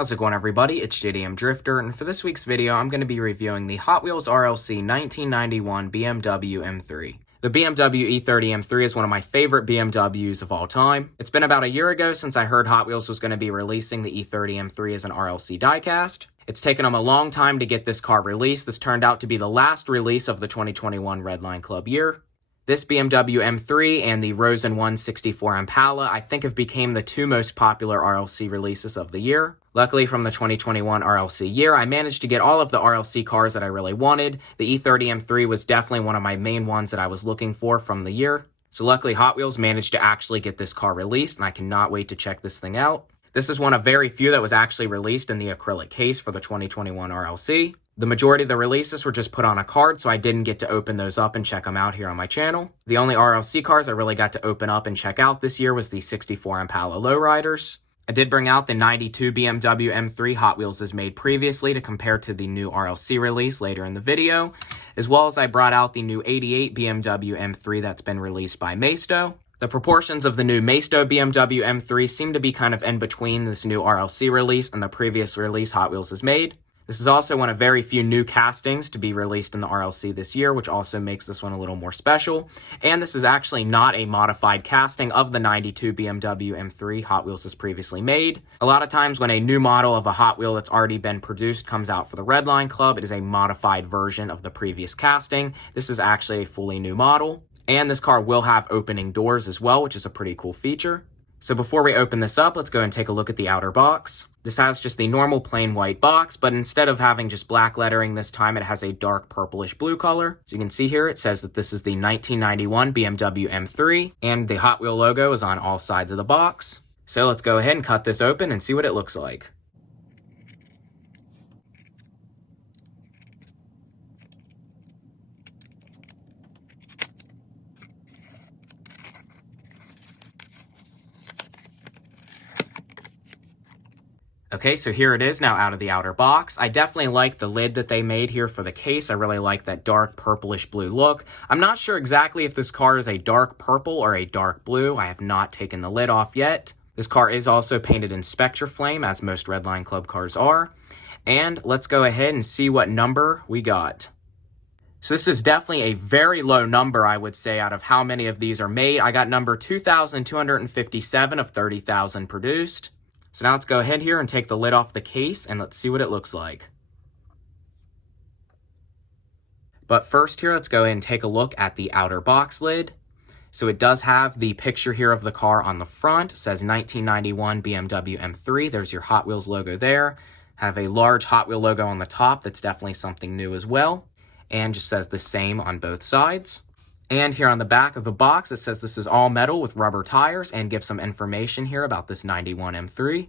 How's it going, everybody? It's JDM Drifter, and for this week's video, I'm going to be reviewing the Hot Wheels RLC 1991 BMW M3. The BMW E30 M3 is one of my favorite BMWs of all time. It's been about a year ago since I heard Hot Wheels was going to be releasing the E30 M3 as an RLC diecast. It's taken them a long time to get this car released. This turned out to be the last release of the 2021 Redlineclub year. This BMW M3 and the Rosen 164 Impala, I think, have become the two most popular RLC releases of the year. Luckily, from the 2021 RLC year, I managed to get all of the RLC cars that I really wanted. The E30 M3 was definitely one of my main ones that I was looking for from the year. So luckily, Hot Wheels managed to actually get this car released, and I cannot wait to check this thing out. This is one of very few that was actually released in the acrylic case for the 2021 RLC. The majority of the releases were just put on a card, so I didn't get to open those up and check them out here on my channel. The only RLC cars I really got to open up and check out this year was the 64 Impala Lowriders. I did bring out the 92 BMW M3 Hot Wheels has made previously to compare to the new RLC release later in the video, as well as I brought out the new 88 BMW M3 that's been released by Maisto. The proportions of the new Maisto BMW M3 seem to be kind of in between this new RLC release and the previous release Hot Wheels has made. This is also one of very few new castings to be released in the RLC this year, which also makes this one a little more special. And this is actually not a modified casting of the 92 BMW M3 Hot Wheels has previously made. A lot of times when a new model of a Hot Wheel that's already been produced comes out for the Redlineclub, it is a modified version of the previous casting. This is actually a fully new model. And this car will have opening doors as well, which is a pretty cool feature. So before we open this up, let's go and take a look at the outer box. This has just the normal plain white box, but instead of having just black lettering this time, it has a dark purplish blue color. So you can see here, it says that this is the 1991 BMW M3, and the Hot Wheel logo is on all sides of the box. So let's go ahead and cut this open and see what it looks like. Okay, so here it is now out of the outer box. I definitely like the lid that they made here for the case. I really like that dark purplish blue look. I'm not sure exactly if this car is a dark purple or a dark blue. I have not taken the lid off yet. This car is also painted in Spectra Flame, as most Redlineclub cars are. And let's go ahead and see what number we got. So this is definitely a very low number, I would say, out of how many of these are made. I got number 2,257 of 30,000 produced. So now let's go ahead here and take the lid off the case and let's see what it looks like. But first here, let's go ahead and take a look at the outer box lid. So it does have the picture here of the car on the front. It says 1991 BMW M3. There's your Hot Wheels logo there. Have a large Hot Wheel logo on the top. That's definitely something new as well. And just says the same on both sides. And here on the back of the box, it says this is all metal with rubber tires and gives some information here about this 91 M3.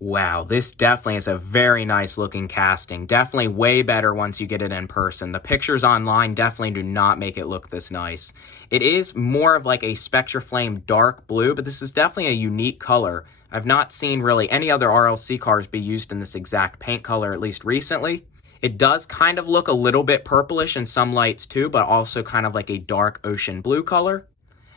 Wow, this definitely is a very nice looking casting. Definitely way better once you get it in person. The pictures online definitely do not make it look this nice. It is more of like a Spectra Flame dark blue, but this is definitely a unique color. I've not seen really any other RLC cars be used in this exact paint color, at least recently. It does kind of look a little bit purplish in some lights too, but also kind of like a dark ocean blue color.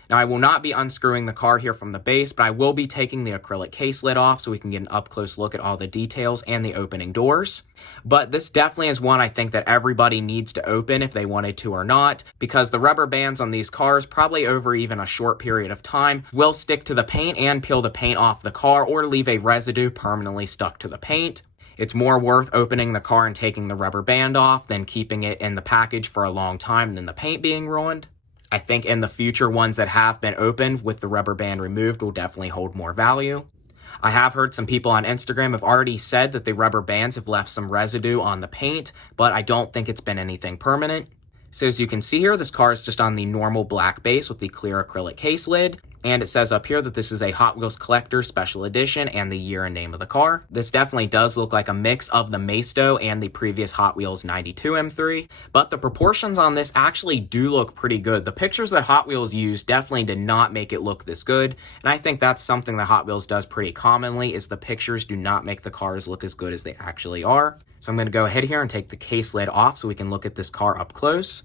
Now, I will not be unscrewing the car here from the base, but I will be taking the acrylic case lid off so we can get an up-close look at all the details and the opening doors. But this definitely is one I think that everybody needs to open if they wanted to or not, because the rubber bands on these cars, probably over even a short period of time, will stick to the paint and peel the paint off the car or leave a residue permanently stuck to the paint. It's more worth opening the car and taking the rubber band off than keeping it in the package for a long time than the paint being ruined. I think in the future, ones that have been opened with the rubber band removed will definitely hold more value. I have heard some people on Instagram have already said that the rubber bands have left some residue on the paint, but I don't think it's been anything permanent. So as you can see here, this car is just on the normal black base with the clear acrylic case lid. And it says up here that this is a Hot Wheels Collector Special Edition and the year and name of the car. This definitely does look like a mix of the Maisto and the previous Hot Wheels 92 M3, but the proportions on this actually do look pretty good. The pictures that Hot Wheels used definitely did not make it look this good, and I think that's something that Hot Wheels does pretty commonly, is the pictures do not make the cars look as good as they actually are. So I'm going to go ahead here and take the case lid off so we can look at this car up close.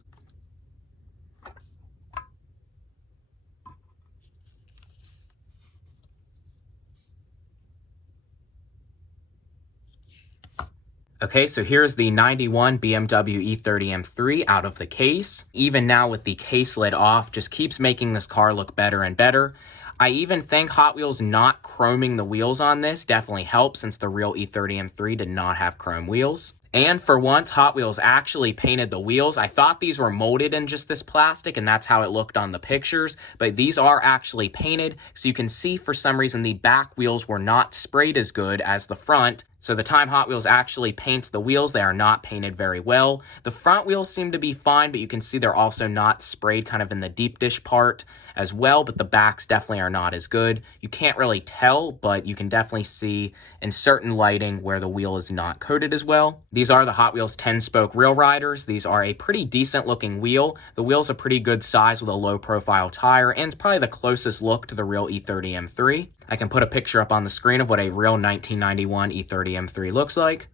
Okay, so here's the 91 BMW E30 M3 out of the case. Even now with the case lid off, just keeps making this car look better and better. I even think Hot Wheels not chroming the wheels on this definitely helps, since the real E30 M3 did not have chrome wheels. And for once, Hot Wheels actually painted the wheels. I thought these were molded in just this plastic, and that's how it looked on the pictures, but these are actually painted. So you can see for some reason the back wheels were not sprayed as good as the front. So the time Hot Wheels actually paints the wheels, they are not painted very well. The front wheels seem to be fine, but you can see they're also not sprayed kind of in the deep dish part as well, but the backs definitely are not as good. You can't really tell, but you can definitely see in certain lighting where the wheel is not coated as well. These are the Hot Wheels 10-spoke Real Riders. These are a pretty decent looking wheel. The wheel's a pretty good size with a low profile tire, and it's probably the closest look to the real E30 M3. I can put a picture up on the screen of what a real 1991 E30 M3 looks like.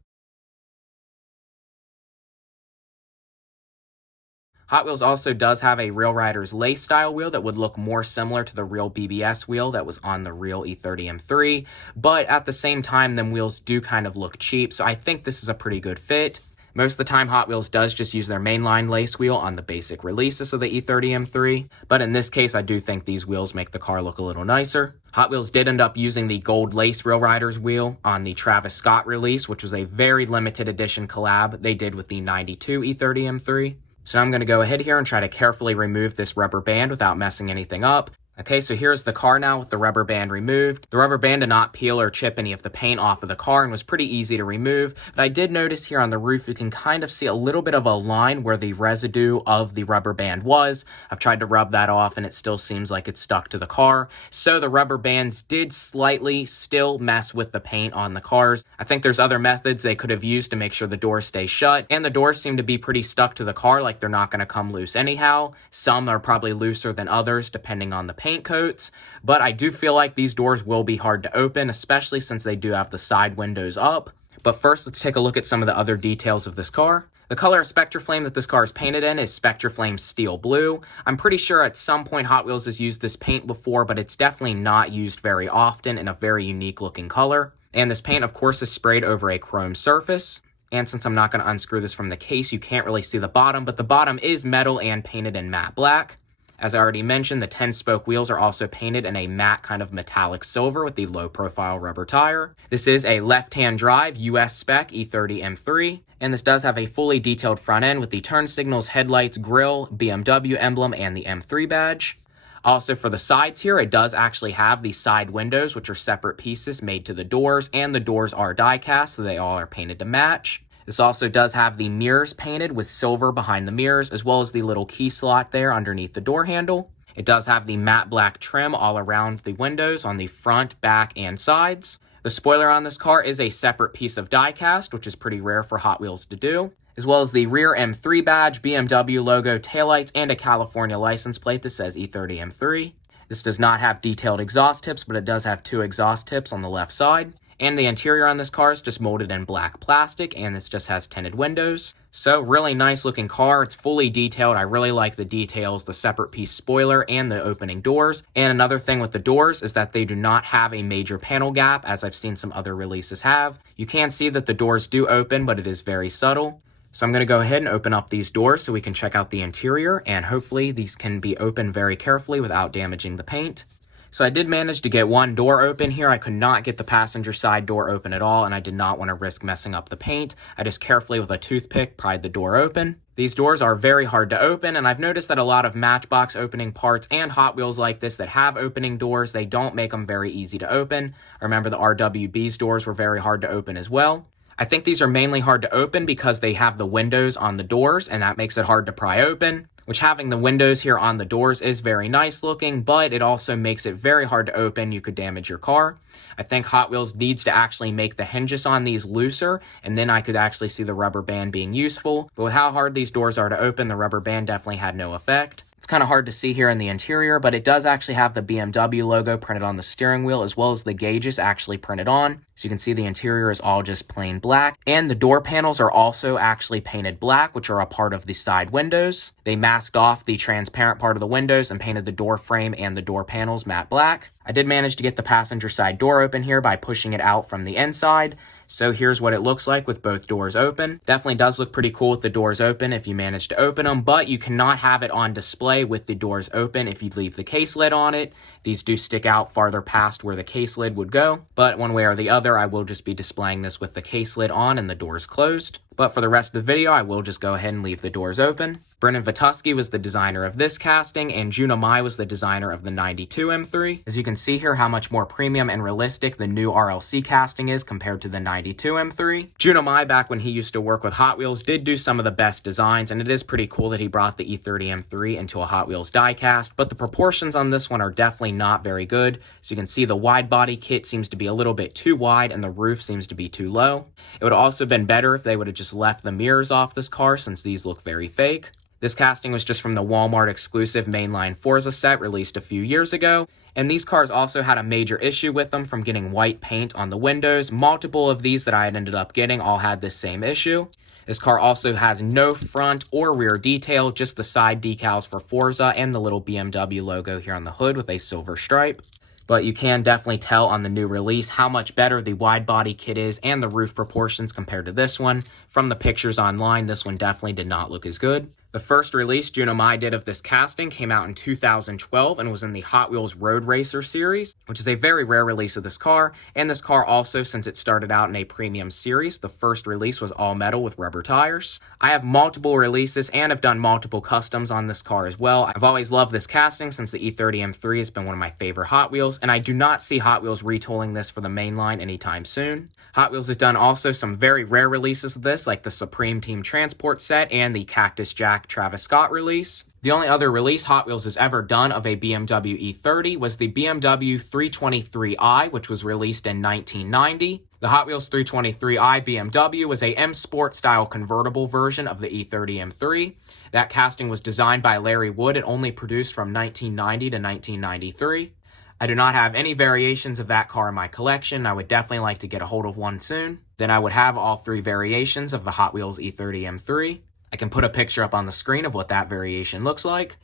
Hot Wheels also does have a Real Riders lace style wheel that would look more similar to the real BBS wheel that was on the real E30 M3, but at the same time, them wheels do kind of look cheap, so I think this is a pretty good fit. Most of the time, Hot Wheels does just use their mainline lace wheel on the basic releases of the E30 M3, but in this case, I do think these wheels make the car look a little nicer. Hot Wheels did end up using the gold lace Real Riders wheel on the Travis Scott release, which was a very limited edition collab they did with the 92 E30 M3. So I'm going to go ahead here and try to carefully remove this rubber band without messing anything up. Okay, so here's the car now with the rubber band removed. The rubber band did not peel or chip any of the paint off of the car and was pretty easy to remove, but I did notice here on the roof you can kind of see a little bit of a line where the residue of the rubber band was. I've tried to rub that off and it still seems like it's stuck to the car. So the rubber bands did slightly still mess with the paint on the cars. I think there's other methods they could have used to make sure the doors stay shut, and the doors seem to be pretty stuck to the car, like they're not going to come loose anyhow. Some are probably looser than others depending on the paint coats, but I do feel like these doors will be hard to open, especially since they do have the side windows up. But first, let's take a look at some of the other details of this car. The color of Spectraflame that this car is painted in is Spectraflame Steel Blue. I'm pretty sure at some point Hot Wheels has used this paint before, but it's definitely not used very often in a very unique looking color. And this paint, of course, is sprayed over a chrome surface. And since I'm not going to unscrew this from the case, you can't really see the bottom, but the bottom is metal and painted in matte black. As I already mentioned, the 10-spoke wheels are also painted in a matte kind of metallic silver with the low-profile rubber tire. This is a left-hand drive US spec E30 M3, and this does have a fully detailed front end with the turn signals, headlights, grille, BMW emblem, and the M3 badge. Also for the sides here, it does actually have the side windows, which are separate pieces made to the doors, and the doors are die-cast, so they all are painted to match. This also does have the mirrors painted with silver behind the mirrors, as well as the little key slot there underneath the door handle. It does have the matte black trim all around the windows on the front, back, and sides. The spoiler on this car is a separate piece of die-cast, which is pretty rare for Hot Wheels to do, as well as the rear M3 badge, BMW logo, taillights, and a California license plate that says E30 M3. This does not have detailed exhaust tips, but it does have 2 exhaust tips on the left side. And the interior on this car is just molded in black plastic, and this just has tinted windows. So really nice looking car. It's fully detailed. I really like the details, the separate piece spoiler, and the opening doors. And another thing with the doors is that they do not have a major panel gap, as I've seen some other releases have. You can see that the doors do open, but it is very subtle. So I'm going to go ahead and open up these doors so we can check out the interior, and hopefully these can be opened very carefully without damaging the paint. So I did manage to get one door open here. I could not get the passenger side door open at all, and I did not want to risk messing up the paint. I just carefully with a toothpick pried the door open. These doors are very hard to open, and I've noticed that a lot of Matchbox opening parts and Hot Wheels like this that have opening doors, they don't make them very easy to open. I remember the RWB's doors were very hard to open as well. I think these are mainly hard to open because they have the windows on the doors, and that makes it hard to pry open. Which having the windows here on the doors is very nice looking, but it also makes it very hard to open. You could damage your car. I think Hot Wheels needs to actually make the hinges on these looser, and then I could actually see the rubber band being useful. But with how hard these doors are to open, the rubber band definitely had no effect. It's kind of hard to see here in the interior, but it does actually have the BMW logo printed on the steering wheel, as well as the gauges actually printed on. So you can see the interior is all just plain black, and the door panels are also actually painted black, which are a part of the side windows. They masked off the transparent part of the windows and painted the door frame and the door panels matte black. I did manage to get the passenger side door open here by pushing it out from the inside. So here's what it looks like with both doors open. Definitely does look pretty cool with the doors open if you manage to open them, but you cannot have it on display with the doors open if you leave the case lid on it. These do stick out farther past where the case lid would go, but one way or the other, I will just be displaying this with the case lid on and the doors closed. But for the rest of the video, I will just go ahead and leave the doors open. Brennan Vituski was the designer of this casting, and Juna Mai was the designer of the 92 M3. As you can see here how much more premium and realistic the new RLC casting is compared to the 92 M3. Juna Mai, back when he used to work with Hot Wheels, did do some of the best designs, and it is pretty cool that he brought the E30 M3 into a Hot Wheels diecast, but the proportions on this one are definitely not very good. So you can see the wide body kit seems to be a little bit too wide, and the roof seems to be too low. It would have also been better if they would have just left the mirrors off this car, since these look very fake. This casting was just from the Walmart exclusive mainline Forza set released a few years ago, and these cars also had a major issue with them from getting white paint on the windows. Multiple of these that I had ended up getting all had this same issue. This car also has no front or rear detail, just the side decals for Forza and the little BMW logo here on the hood with a silver stripe. But you can definitely tell on the new release how much better the wide body kit is and the roof proportions compared to this one. From the pictures online, this one definitely did not look as good. The first release Juna Mai did of this casting came out in 2012 and was in the Hot Wheels Road Racer series, which is a very rare release of this car. And this car also, since it started out in a premium series, the first release was all metal with rubber tires. I have multiple releases and have done multiple customs on this car as well. I've always loved this casting since the E30 M3 has been one of my favorite Hot Wheels, and I do not see Hot Wheels retooling this for the mainline anytime soon. Hot Wheels has done also some very rare releases of this, like the Supreme Team Transport set and the Cactus Jack Travis Scott release. The only other release Hot Wheels has ever done of a BMW E30 was the BMW 323i, which was released in 1990. The Hot Wheels 323i BMW was a M Sport style convertible version of the E30 M3. That casting was designed by Larry Wood and only produced from 1990 to 1993. I do not have any variations of that car in my collection. I would definitely like to get a hold of one soon. Then I would have all three variations of the Hot Wheels E30 M3. I can put a picture up on the screen of what that variation looks like.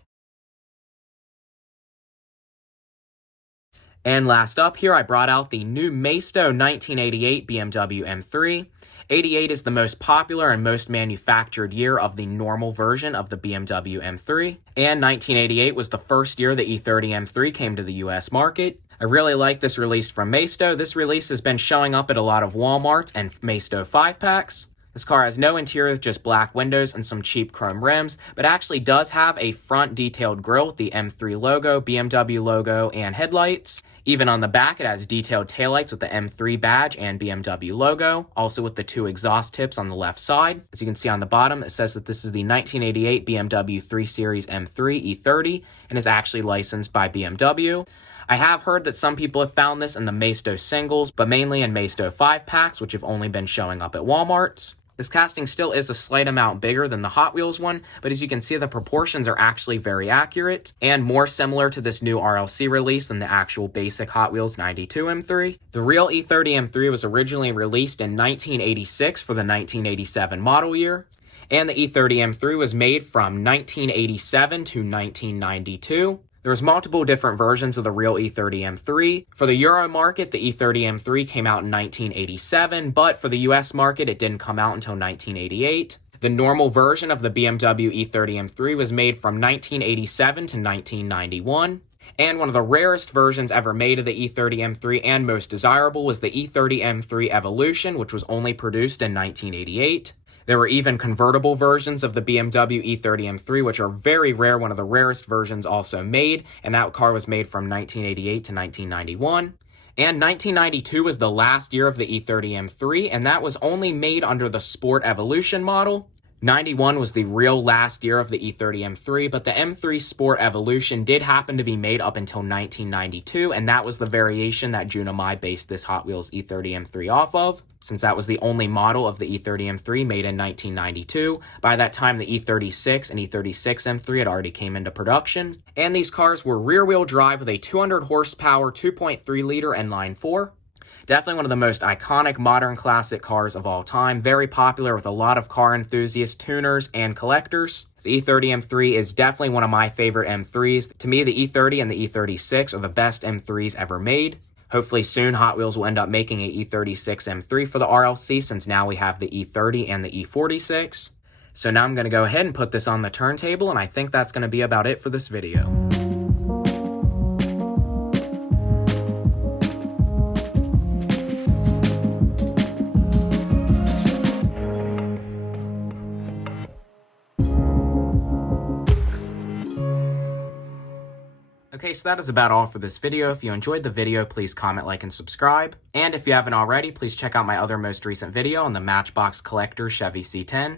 And last up here, I brought out the new Maisto 1988 BMW M3. 88 is the most popular and most manufactured year of the normal version of the BMW M3, and 1988 was the first year the E30 M3 came to the US market. I really like this release from Maisto. This release has been showing up at a lot of Walmart and Maisto 5-packs. This car has no interior, just black windows and some cheap chrome rims, but actually does have a front detailed grille with the M3 logo, BMW logo, and headlights. Even on the back, it has detailed taillights with the M3 badge and BMW logo, also with the two exhaust tips on the left side. As you can see on the bottom, it says that this is the 1988 BMW 3 Series M3 E30 and is actually licensed by BMW. I have heard that some people have found this in the Maisto singles, but mainly in Maisto 5-packs, which have only been showing up at Walmart's. This casting still is a slight amount bigger than the Hot Wheels one, but as you can see, the proportions are actually very accurate and more similar to this new RLC release than the actual basic Hot Wheels 92 M3. The real E30 M3 was originally released in 1986 for the 1987 model year, and the E30 M3 was made from 1987 to 1992. There's multiple different versions of the real E30 M3. For the Euro market, the E30 M3 came out in 1987, but for the US market, it didn't come out until 1988. The normal version of the BMW E30 M3 was made from 1987 to 1991. And one of the rarest versions ever made of the E30 M3 and most desirable was the E30 M3 Evolution, which was only produced in 1988. There were even convertible versions of the BMW E30 M3, which are very rare, one of the rarest versions also made, and that car was made from 1988 to 1991. And 1992 was the last year of the E30 M3, and that was only made under the Sport Evolution model. 91 was the real last year of the E30 M3, but the M3 Sport Evolution did happen to be made up until 1992, and that was the variation that Juna Mai based this Hot Wheels E30 M3 off of, since that was the only model of the E30 M3 made in 1992. By that time, the E36 and E36 M3 had already came into production, and these cars were rear-wheel drive with a 200 horsepower 2.3-liter inline-4. Definitely one of the most iconic modern classic cars of all time. Very popular with a lot of car enthusiasts, tuners, and collectors. The E30 M3 is definitely one of my favorite M3s. To me, the E30 and the E36 are the best M3s ever made. Hopefully soon Hot Wheels will end up making a E36 M3 for the RLC, since now we have the E30 and the E46. So now I'm going to go ahead and put this on the turntable, and I think that's going to be about it for this video. Okay, so that is about all for this video. If you enjoyed the video, please comment, like, and subscribe. And if you haven't already, please check out my other most recent video on the Matchbox Collector Chevy C10.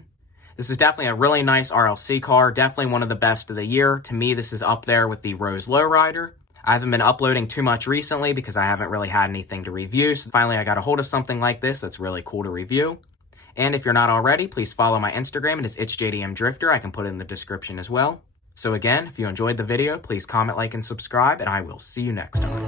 This is definitely a really nice RLC car, definitely one of the best of the year. To me, this is up there with the Rose Lowrider. I haven't been uploading too much recently because I haven't really had anything to review, so finally I got a hold of something like this that's really cool to review. And if you're not already, please follow my Instagram. It is itsjdmdrifter. I can put it in the description as well. So again, if you enjoyed the video, please comment, like, and subscribe, and I will see you next time.